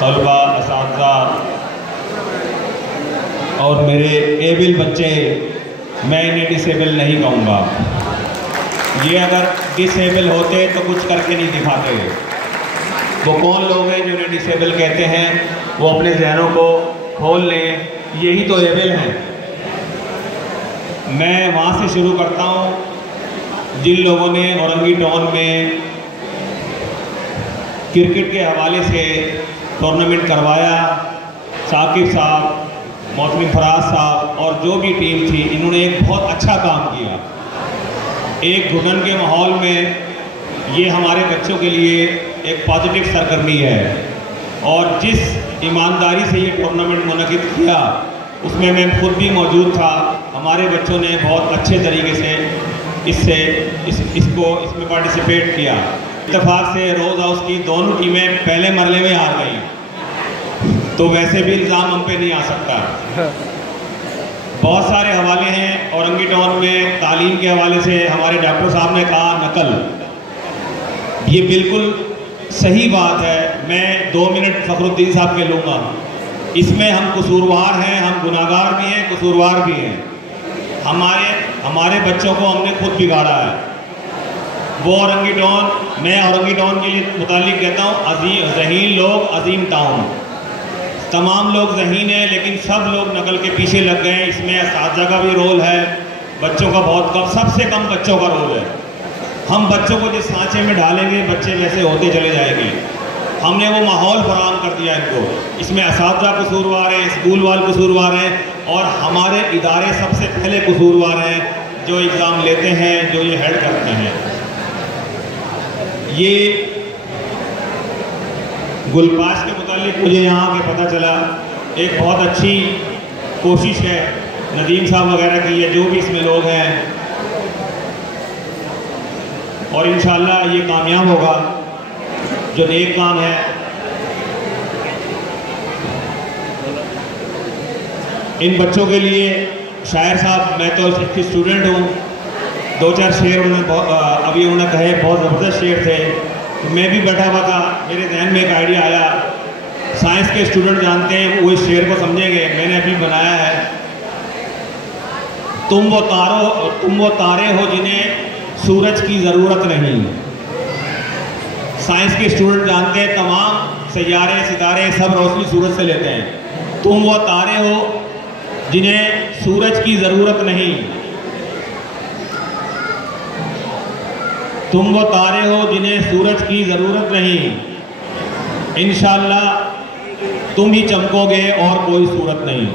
तलबा, असातिज़ा और मेरे एबल बच्चे, मैं इन्हें डिसेबल नहीं कहूँगा। ये अगर डिसेबल होते तो कुछ करके नहीं दिखाते। वो कौन लोग हैं जो इन्हें डिसेबल कहते हैं? वो अपने जहनों को खोल लें, यही तो एबल हैं। मैं वहाँ से शुरू करता हूँ जिन लोगों ने औरंगी टाउन में क्रिकेट के हवाले से टूर्नामेंट करवाया। साकिब साहब, मौसमी फराज साहब और जो भी टीम थी, इन्होंने एक बहुत अच्छा काम किया। एक घुटन के माहौल में ये हमारे बच्चों के लिए एक पॉजिटिव सरगर्मी है और जिस ईमानदारी से ये टूर्नामेंट मुनक़िद किया उसमें मैं खुद भी मौजूद था। हमारे बच्चों ने बहुत अच्छे तरीके से इसमें पार्टिसिपेट किया। इत्तेफाक से रोज़ हाउस की दोनों टीमें पहले मरले में हार गई, तो वैसे भी इल्ज़ाम हम पे नहीं आ सकता। बहुत सारे हवाले हैं औरंगी टाउन में। तालीम के हवाले से हमारे डॉक्टर साहब ने कहा नकल, ये बिल्कुल सही बात है। मैं 2 मिनट फ़खरुद्दीन साहब के लूँगा। इसमें हम कसूरवार हैं, हम गुनाहगार भी हैं, कसूरवार भी हैं। हमारे बच्चों को हमने खुद बिगाड़ा है। वो औरंगी टाउन, मैं औरंगी टाउन के लिए मुतालिक कहता हूँ ज़हीन लोग, अजीम टाउन। तमाम लोग ज़हीन हैं लेकिन सब लोग नकल के पीछे लग गए हैं। इसमें असातिज़ा का भी रोल है, बच्चों का बहुत कम, सबसे कम बच्चों का रोल है। हम बच्चों को जिस सांचे में डालेंगे बच्चे वैसे होते चले जाएंगे। हमने वो माहौल फराहम कर दिया इनको। इसमें असातिज़ा कसूरवार हैं, स्कूल वाले कसूरवार हैं और हमारे इदारे सबसे पहले कसूरवार हैं जो एग्ज़ाम लेते हैं, जो ये हेड करते हैं। ये गुलपाश के मुतालिक मुझे यहाँ के पता चला एक बहुत अच्छी कोशिश है नदीम साहब वगैरह की, है जो भी इसमें लोग हैं, और इंशाअल्लाह ये कामयाब होगा जो नेक काम है। इन बच्चों के लिए शायर साहब, मैं तो इसकी स्टूडेंट हूँ, 2-4 शेर अभी उन्होंने कहे, बहुत ज़बरदस्त शेर थे। तो मैं भी बैठा हुआ था, मेरे जहन में एक आइडिया आया। साइंस के स्टूडेंट जानते हैं, वो इस शेर को समझेंगे। मैंने अभी बनाया है, तुम वो तारे हो जिन्हें सूरज की ज़रूरत नहीं। साइंस के स्टूडेंट जानते हैं तमाम सैयारे, सितारे सब रोशनी सूरज से लेते हैं। तुम वो तारे हो जिन्हें सूरज की ज़रूरत नहीं। तुम वो तारे हो जिन्हें सूरज की ज़रूरत नहीं। इंशाअल्लाह तुम ही चमकोगे और कोई सूरत नहीं।